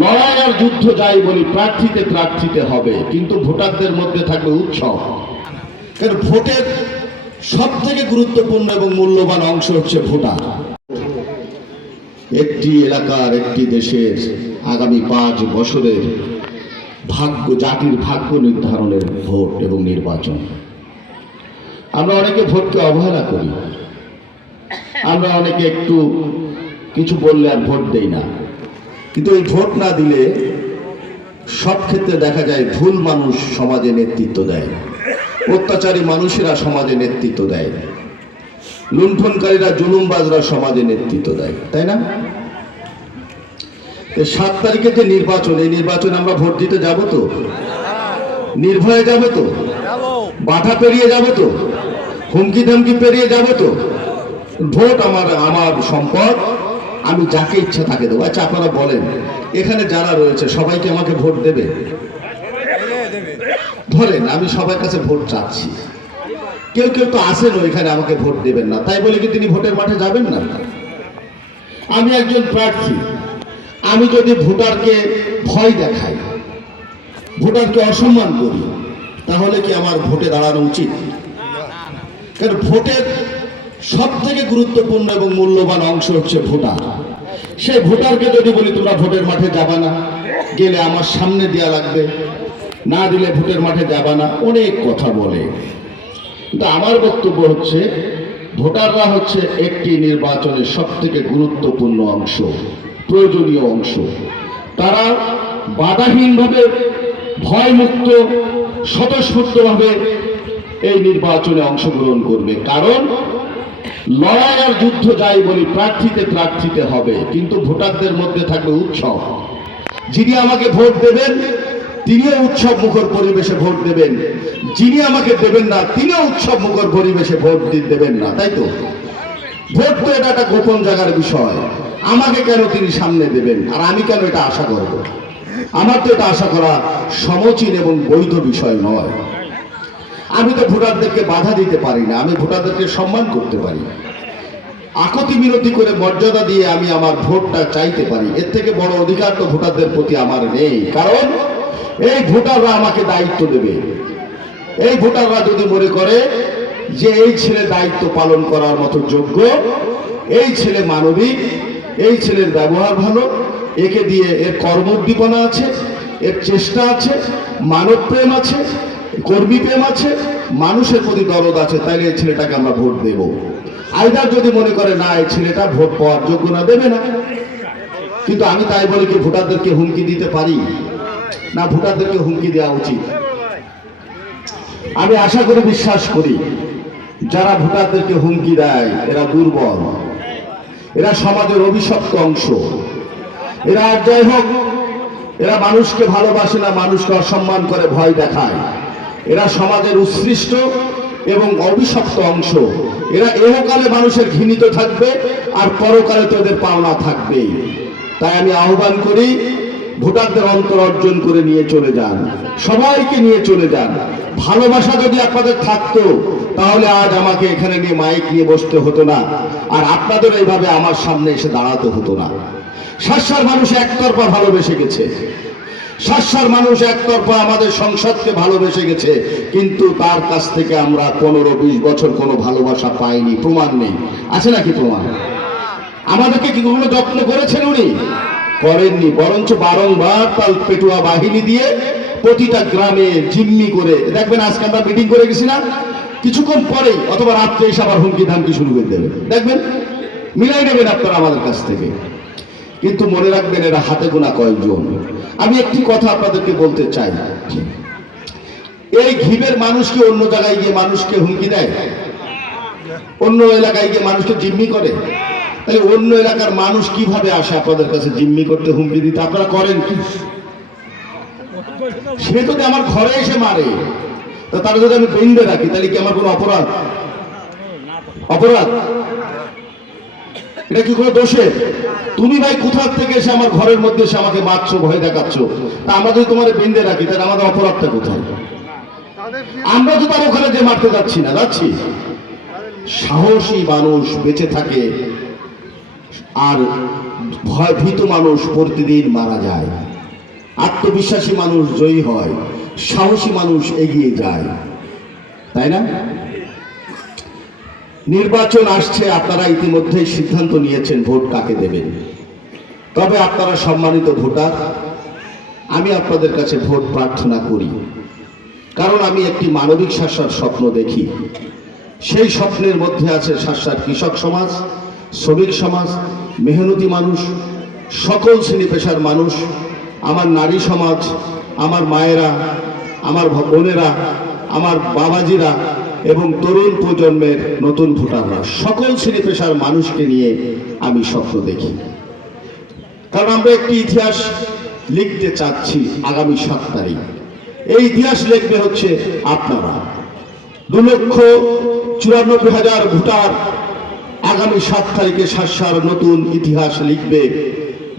লড়াই আর যুদ্ধ যাই বলি, প্রার্থীতে প্রার্থীতে হবে, কিন্তু ভোটারদের মধ্যে থাকবে উৎসব। কারণ ভোটের সব থেকে গুরুত্বপূর্ণ এবং মূল্যবান অংশ হচ্ছে ভোটার। একটি এলাকার, একটি দেশের আগামী 5 বছরের ভাগ্য, জাতির ভাগ্য নির্ধারণের ভোট এবং নির্বাচন। আমরা অনেকে ভোটকে অবহেলা করি, আমরা অনেকে একটু কিছু বললে আর ভোট দেই না। কিন্তু এই ভোট না দিলে সব ক্ষেত্রে দেখা যায় ভুল মানুষ সমাজে নেতৃত্ব দেয়, অত্যাচারী মানুষেরা সমাজে নেতৃত্ব দেয়, লুণ্ঠনকারীরা, জুলুমবাজরা সমাজে নেতৃত্ব দেয়, তাই না? 7 তারিখে যে নির্বাচন, এই নির্বাচনে আমরা ভোট দিতে যাব তো? নির্ভয়ে যাব তো? বাধা পেরিয়ে যাব তো? হুমকি ধমকি পেরিয়ে যাব তো? ভোট আমার সম্পদ, আমি যাকে ইচ্ছা তাকে দেবো। আচ্ছা, আপনারা বলেন, এখানে যারা রয়েছে সবাইকে আমাকে ভোট দেবে? ধরেন আমি সবার কাছে ভোট চাচ্ছি, কেউ কেউ তো আসেন ওইখানে আমাকে ভোট দেবেন না, তাই বলে কি তিনি ভোটের মাঠে যাবেন না? আমি একজন প্রার্থী, আমি যদি ভোটারকে ভয় দেখাই, ভোটারকে অসম্মান করি, তাহলে কি আমার ভোটে দাঁড়ানো উচিত? কারণ ভোটের সব থেকে গুরুত্বপূর্ণ এবং মূল্যবান অংশ হচ্ছে ভোটার। সেই ভোটারকে যদি বলি তোমরা ভোটের মাঠে যাবা না, গেলে আমার সামনে দেয়া লাগবে, না দিলে ভোটের মাঠে যাবা না, অনেক কথা বলে। কিন্তু আমার বক্তব্য হচ্ছে, ভোটাররা হচ্ছে একটি নির্বাচনের সব থেকে গুরুত্বপূর্ণ অংশ, প্রয়োজনীয় অংশ। তারা বাধাহীনভাবে, ভয়মুক্ত, স্বতঃস্ফূর্তভাবে এই নির্বাচনে অংশগ্রহণ করবে। কারণ লড়াই আর যুদ্ধ যাই বলি, প্রার্থীতে প্রার্থীতে হবে, কিন্তু ভোটারদের মধ্যে থাকবে উৎসব। যিনি আমাকে ভোট দেবেন তিনিও উৎসব মুখর পরিবেশে ভোট দেবেন, যিনি আমাকে দেবেন না তিনিও উৎসব মুখর পরিবেশে ভোট দেবেন না, তাই তো? ভোট তো এটা একটা গোপন জায়গার বিষয়। আমাকে কেন তিনি সামনে দেবেন আর আমি কেন এটা আশা করব? আমার তো এটা আশা করা সমীচীন এবং বৈধ বিষয় নয়। আমি তো ভোটারদেরকে বাধা দিতে পারি না, আমি ভোটারদেরকে সম্মান করতে পারি, আকতি মিনতি করে মর্যাদা দিয়ে আমি আমার ভোটটা চাইতে পারি। এর থেকে বড় অধিকার তো ভোটারদের প্রতি আমার নেই। কারণ এই ভোটাররা আমাকে দায়িত্ব দেবে। এই ভোটাররা যদি মনে করে যে এই ছেলে দায়িত্ব পালন করার মতো যোগ্য, এই ছেলে মানবিক, এই ছেলের ব্যবহার ভালো, একে দিয়ে এর কর্মোদ্দীপনা আছে, এর চেষ্টা আছে, মানব প্রেম আছে, কর্মী প্রেম আছে, মানুষের প্রতি দরদ আছে, তাইলে এই ছেলেটাকে আমরা ভোট দেব। আইদার যদি মনে করে না এই ছেলেটা ভোট পাওয়ার যোগ্য না, দেবে না। কিন্তু আমি তাই বলে কি ভোটারদেরকে হুমকি দিতে পারি না? ভোটারদেরকে হুমকি দেওয়া উচিত। আমি আশা করি, বিশ্বাস করি, যারা ভোটারদেরকে হুমকি দেয় এরা দুর্বল, এরা সমাজের অভিশপ্ত অংশ। এরা আর যাই হোক, এরা মানুষকে ভালোবাসে না, মানুষকে অসম্মান করে, ভয় দেখায়। এরা সমাজের উৎকৃষ্ট এবং অভিশপ্ত অংশ। এরা এহকালে মানুষের ঘৃণিত থাকবে আর পরকালে তো এদের পাওনা থাকবেই। তাই আমি আহ্বান করি, ভোটারদের অন্তর অর্জন করে নিয়ে চলে যান, সবাইকে নিয়ে চলে যান। ভালোবাসা যদি আপনাদের থাকতো তাহলে আজ আমাকে এখানে নিয়ে মাইক নিয়ে বসতে হতো না, আর আপনাদের এইভাবে আমার সামনে এসে দাঁড়াতে হতো না। শাসার মানুষ একতরফা ভালোবেসে গেছে, শাসার মানুষ একতরফা আমাদের সংসদকে ভালোবেসে গেছে, কিন্তু তার কাছ থেকে আমরা 15-20 বছর কোনো ভালোবাসা পাইনি, প্রমাণ নেই। আছে নাকি প্রমাণ? আমাদেরকে কি কখনো যত্ন করেছেন উনি? করেননি। বরঞ্চ বারংবার তার পেটুয়া বাহিনী দিয়ে প্রতিটা গ্রামে জিম্মি করে, দেখবেন আজকে আমরা মিটিং করে গেছি না, কিছুক্ষণ পরেই অথবা রাত্রে এসে আবার হুমকি ধামকি শুরু করে দেবে, দেখবেন, মিলাই নেবেন আপনারা আমাদের কাছ থেকে। কিন্তু মনে রাখবেন, এরা হাতে গোনা কয়েকজন। আমি একটি কথা আপনাদেরকে বলতে চাই, এই ঘিবের মানুষ কি অন্য জায়গায় গিয়ে মানুষকে হুমকি দেয়? অন্য এলাকায় গিয়ে মানুষকে জিম্মি করে? তাহলে অন্য এলাকার মানুষ কিভাবে আসে আপনাদের কাছে জিম্মি করতে, হুমকি দিতে? আপনারা করেন কি? সে যদি আমার ঘরে এসে মারে, তা তারা যদি আমি বেঁধে রাখি, তাহলে কি আমার কোনো অপরাধ? অপরাধ? এটা কি কোনো দোষে? তুমি ভাই কোথার থেকে এসে আমার ঘরের মধ্যে এসে আমাকে মারছো, ভয় দেখাচ্ছ, তা আমরা যদি তোমার বেঁধে রাখি, তাহলে আমাদের অপরাধটা কোথায়? আমরা তো তার ওখানে যে মারতে যাচ্ছি না, যাচ্ছি। সাহসী মানুষ বেঁচে থাকে আর ভীত মানুষ প্রতিদিন মারা যায়, আত্মবিশ্বাসী মানুষ জয়ী হয়, সাহসী মানুষ এগিয়ে যায়, তাই না? নির্বাচন আসছে, আপনারা ইতিমধ্যেই সিদ্ধান্ত নিয়েছেন ভোট কাকে দেবেন। তবে আপনারা সম্মানিত ভোটার, আমি আপনাদের কাছে ভোট প্রার্থনা করি, কারণ আমি একটি মানবিক শাসার স্বপ্ন দেখি। সেই স্বপ্নের মধ্যে আছে শাসার কৃষক সমাজ, শ্রমিক সমাজ, মেহনতি মানুষ, সকল শ্রেণী পেশার মানুষ, আমার নারী সমাজ, আমার মায়েরা, আমার বোনেরা, আমার বাবাজিরা এবং তরুণ প্রজন্মের নতুন ভোটাররা, সকল শ্রেণী পেশার মানুষকে নিয়ে আমি স্বপ্ন দেখি। কারণ আমরা একটি ইতিহাস লিখতে চাচ্ছি আগামী 7 তারিখ। এই ইতিহাস লিখবে হচ্ছে আপনারা। 2,94,000 ভোটার আগামী 7 তারিখে শাসার নতুন ইতিহাস লিখবে।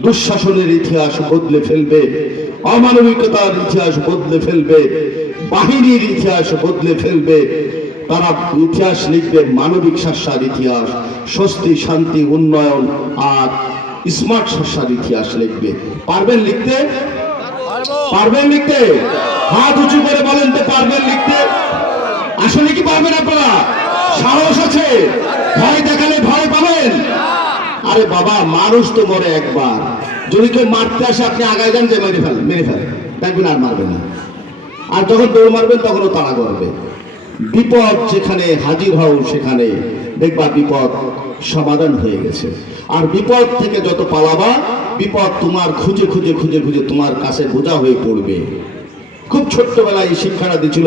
দুঃশাসনের ইতিহাস বদলে ফেলবে, অমানবিকতার ইতিহাস বদলে ফেলবে, বাহিনীর ইতিহাস বদলে ফেলবে। তারা ইতিহাস লিখবে মানবিক শাসার ইতিহাস, স্বস্তি, শান্তি, উন্নয়ন আর স্মার্ট শাসার ইতিহাস লিখবে। পারবেন লিখতে? পারবেন লিখতে? হাত উঁচু করে বলেন তো, পারবেন লিখতে? আসলে কি পারবেন আপনারা? সাহস আছে? ভয় দেখালে ভয় পাবেন? আরে বাবা, মানুষ তো মরে একবার। যদি কেউ মারতে আসে, আপনি আগায় যান যে মেরে ফেল, দেখবেন আর মারবে না। আর যখন দৌড় মারবেন তখনও তাড়া করবে। বিপদ যেখানে হাজির হও, সেখানে দেখবা বিপদ সমাধান হয়ে গেছে। আর বিপদ থেকে যত পালাবা, বিপদ তোমার খুঁজে খুঁজে খুঁজে খুঁজে তোমার কাছে বোঝা হয়ে পড়বে। খুব ছোট্টবেলায় এই শিক্ষাটা দিয়েছিল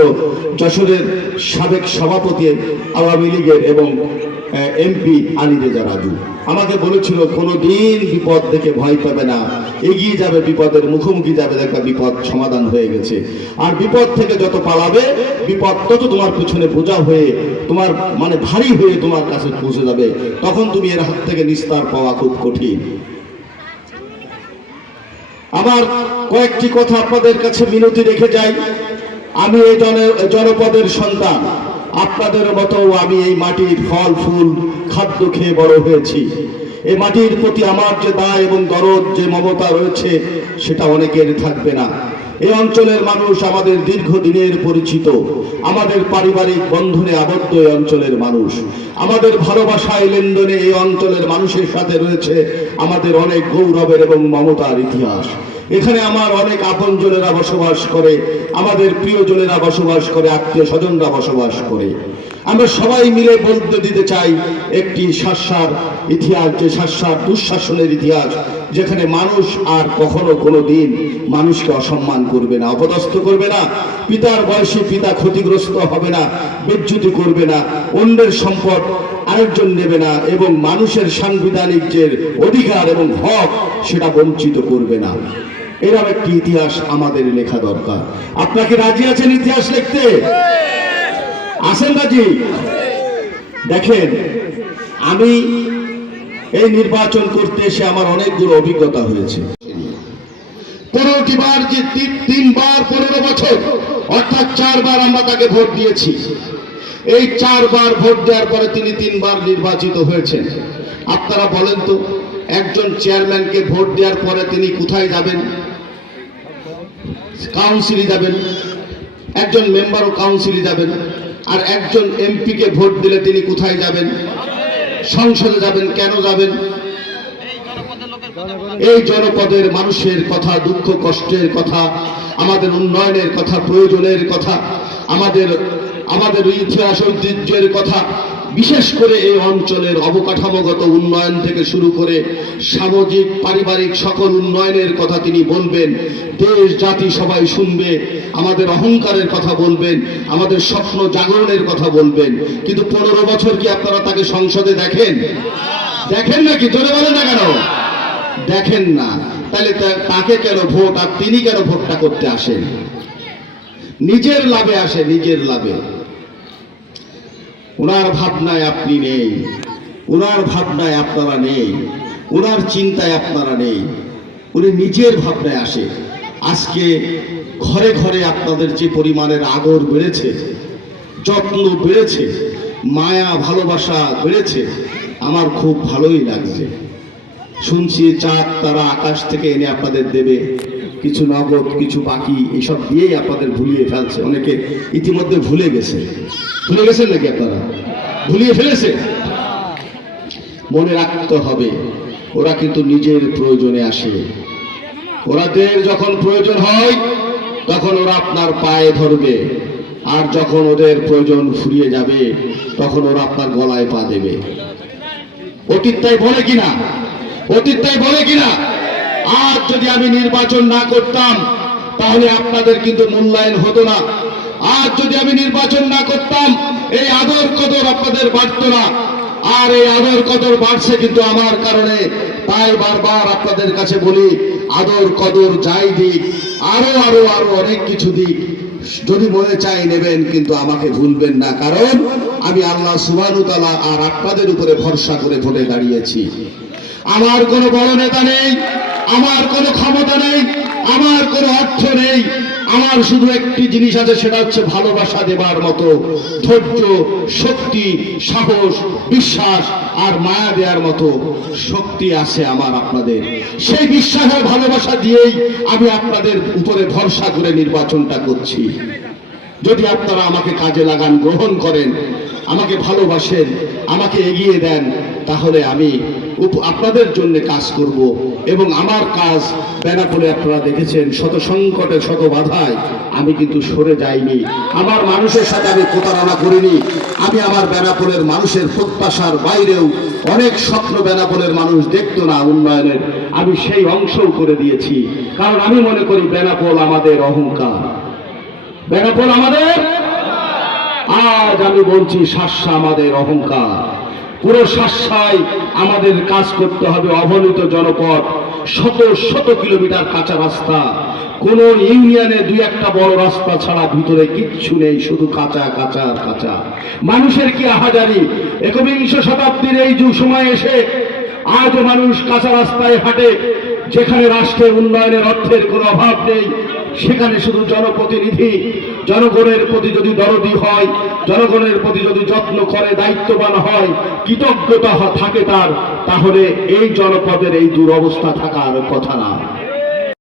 যশোরের সাবেক সভাপতি আওয়ামী লীগের এবং এমপি আলী রেজা রাজু। আমাকে বলেছিল, কোনোদিন বিপদ দেখে ভয় পাবে না, এগিয়ে যাবে, বিপদের মুখোমুখি যাবে, দেখা বিপদ সমাধান হয়ে গেছে। আর বিপদ থেকে যত পালাবে, বিপদ তত তোমার পিছনে বোঝা হয়ে, তোমার মানে ভারী হয়ে তোমার কাছে পৌঁছে যাবে। তখন তুমি এর হাত থেকে নিস্তার পাওয়া খুব কঠিন। আমার কয়েকটি কথা আপনাদের কাছে মিনতি রেখে যাই। আমি এই জনপদের সন্তান, আপনাদের মতো আমি এই মাটির ফল ফুল খাদ্য খেয়ে বড় হয়েছি। এই মাটির প্রতি আমার যে দায় এবং দরদ, যে মমতা রয়েছে, সেটা অনেকের থাকবে না। এই অঞ্চলের মানুষ আমাদের দীর্ঘদিনের পরিচিত, আমাদের পারিবারিক বন্ধনে আবদ্ধ এই অঞ্চলের মানুষ। আমাদের ভালোবাসায় লেনদেনে এই অঞ্চলের মানুষের সাথে রয়েছে আমাদের অনেক গৌরবের এবং মমতার ইতিহাস। এখানে আমার অনেক আপনজনেরা বসবাস করে, আমাদের প্রিয়জনেরা বসবাস করে, আত্মীয় স্বজনরা বসবাস করে। আমরা সবাই মিলে বলতে দিতে চাই একটি শাসার ইতিহাস, যে শাসার দুঃশাসনের ইতিহাস, যেখানে মানুষ আর কখনো কোনো দিন মানুষকে অসম্মান করবে না, অপদস্থ করবে না, পিতার বয়সে পিতা ক্ষতিগ্রস্ত হবে না, বেজ্জুতি করবে না, অন্যের সম্পদ আরেকজন নেবে না, এবং মানুষের সাংবিধানিক যে অধিকার এবং হক, সেটা বঞ্চিত করবে না। এরকম একটি ইতিহাস আমাদের লেখা দরকার। আপনাকে রাজি আছেন ইতিহাস লিখতে? আসেন রাজি? দেখেন, আমি এই নির্বাচন করতে এসে আমার অনেকগুলো অভিজ্ঞতা হয়েছে। 15টি বার, যে 3 বার 15 বছর, অর্থাৎ 4 বার আমরা তাকে ভোট দিয়েছি। এই 4 বার ভোট দেওয়ার পরে তিনি 3 বার নির্বাচিত হয়েছেন। আপনারা বলেন তো, একজন চেয়ারম্যানকে ভোট দেওয়ার পরে তিনি কোথায় যাবেন? কাউন্সিলে যাবেন। একজন মেম্বারও কাউন্সিলে যাবেন। আর একজন এমপিকে ভোট দিলে তিনি কোথায় যাবেন? সংসদে যাবেন। কেন যাবেন? এই জনপদের মানুষের কথা, দুঃখ কষ্টের কথা, আমাদের উন্নয়নের কথা, প্রয়োজনের কথা, আমাদের ইতিহাস ঐতিহ্যের কথা, বিশেষ করে এই অঞ্চলের অবকাঠামোগত উন্নয়ন থেকে শুরু করে সামাজিক পারিবারিক সকল উন্নয়নের কথা তিনি বলবেন। দেশ জাতি সবাই শুনবে। আমাদের অহংকারের কথা বলবেন, আমাদের স্বপ্ন জাগরণের কথা বলবেন। কিন্তু 15 বছর কি আপনারা তাকে সংসদে দেখেন? দেখেন নাকি? জোরে বলেন না কেন? দেখেন না। তাহলে তাকে কেন ভোট, আর তিনি কেন ভোটটা করতে আসেন? নিজের লাভে আসে, নিজের লাভে। ওনার ভাবনায় আপনি নেই, ওনার ভাবনায় আপনারা নেই, ওনার চিন্তায় আপনারা নেই। উনি নিজের ভাবনায় আসে। আজকে ঘরে ঘরে আপনাদের যে পরিমাণের আদর বেড়েছে, যত্ন বেড়েছে, মায়া ভালোবাসা বেড়েছে, আমার খুব ভালোই লাগছে। শুনছি চাঁদ তারা আকাশ থেকে এনে আপনাদের দেবে, কিছু নগদ কিছু বাকি, এইসব দিয়েই আপনাদের ভুলিয়ে ফেলছে। অনেকে ইতিমধ্যে ভুলে গেছেন নাকি আপনারা ভুলিয়ে ফেলেছে? মনে রাখতে হবে ওরা কিন্তু নিজের প্রয়োজনে আসে। ওরাদের যখন প্রয়োজন হয় তখন ওরা আপনার পায়ে ধরবে, আর যখন ওদের প্রয়োজন ফুরিয়ে যাবে তখন ওরা আপনার গলায় পা দেবে। অতীত তাই বলে কিনা? আজ যদি আমি নির্বাচন না করতাম তাহলে আপনাদের কিন্তু মূল্যায়ন হতো না। আজ যদি আমি নির্বাচন না করতাম এই আদর কদর আপনাদের বাড়তো না। আর এই আদর কদর বাড়ছে কিন্তু আমার কারণে। তাই বারবার আপনাদের কাছে বলি, আদর কদর যাই দিক, আরো আরো আরো অনেক কিছু দিক, যদি মনে চাই নেবেন, কিন্তু আমাকে ভুলবেন না। কারণ আমি আল্লাহ সুবহানাহু ওয়া তাআলা আর আপনাদের উপরে ভরসা করে ভোটে দাঁড়িয়েছি। আমার কোনো বড় নেতা নেই, আমার কোনো ক্ষমতা নেই, আমার কোনো অর্থ নেই। আমার শুধু একটি জিনিস আছে, সেটা হচ্ছে ভালোবাসা দেবার মতো ধৈর্য, শক্তি, সাহস, বিশ্বাস আর মায়া দেওয়ার মতো শক্তি আছে আমার আপনাদের। সেই বিশ্বাস আর ভালোবাসা দিয়েই আমি আপনাদের উপরে ভরসা করে নির্বাচনটা করছি। যদি আপনারা আমাকে কাজে লাগান, গ্রহণ করেন, আমাকে ভালোবাসেন, আমাকে এগিয়ে দেন, তাহলে আমি আপনাদের জন্য কাজ করব। এবং আমার কাজ বেনাপোলে আপনারা দেখেছেন, শত সংকটে শত বাধায় আমি কিন্তু সরে যাইনি। আমার মানুষের সাথে আমি প্রতারণা করিনি। আমি আমার বেনাপোলের মানুষের প্রত্যাশার বাইরেও অনেক স্বপ্ন বেনাপোলের মানুষ দেখতো না উন্নয়নের, আমি সেই অংশও করে দিয়েছি। কারণ আমি মনে করি বেনাপোল আমাদের অহংকার, বেনাপোল আমাদের। আজ আমি বলছি শাসা আমাদের অহংকার। পুরো শাসায় আমাদের কাজ করতে হবে। অবহেলিত জনপদ, শত শত কিলোমিটার কাঁচা রাস্তা, কোন ইউনিয়নে দুই একটা বড় রাস্তা ছাড়া ভিতরে কিচ্ছু নেই, শুধু কাঁচা কাঁচা কাঁচা। মানুষের কি আহাজারি! একবিংশ শতাব্দীর এই সময় এসে আজও মানুষ কাঁচা রাস্তায় হাঁটে। যেখানে রাষ্ট্রের উন্নয়নের অর্থের কোনো অভাব নেই, সেখানে শুধু জনপ্রতিনিধি জনগণের প্রতি যদি দরদি হয়, জনগণের প্রতি যদি যত্ন করে, দায়িত্ববান হয়, কৃতজ্ঞতা থাকে তার, তাহলে এই জনপদের এই দুরবস্থা থাকার কথা না।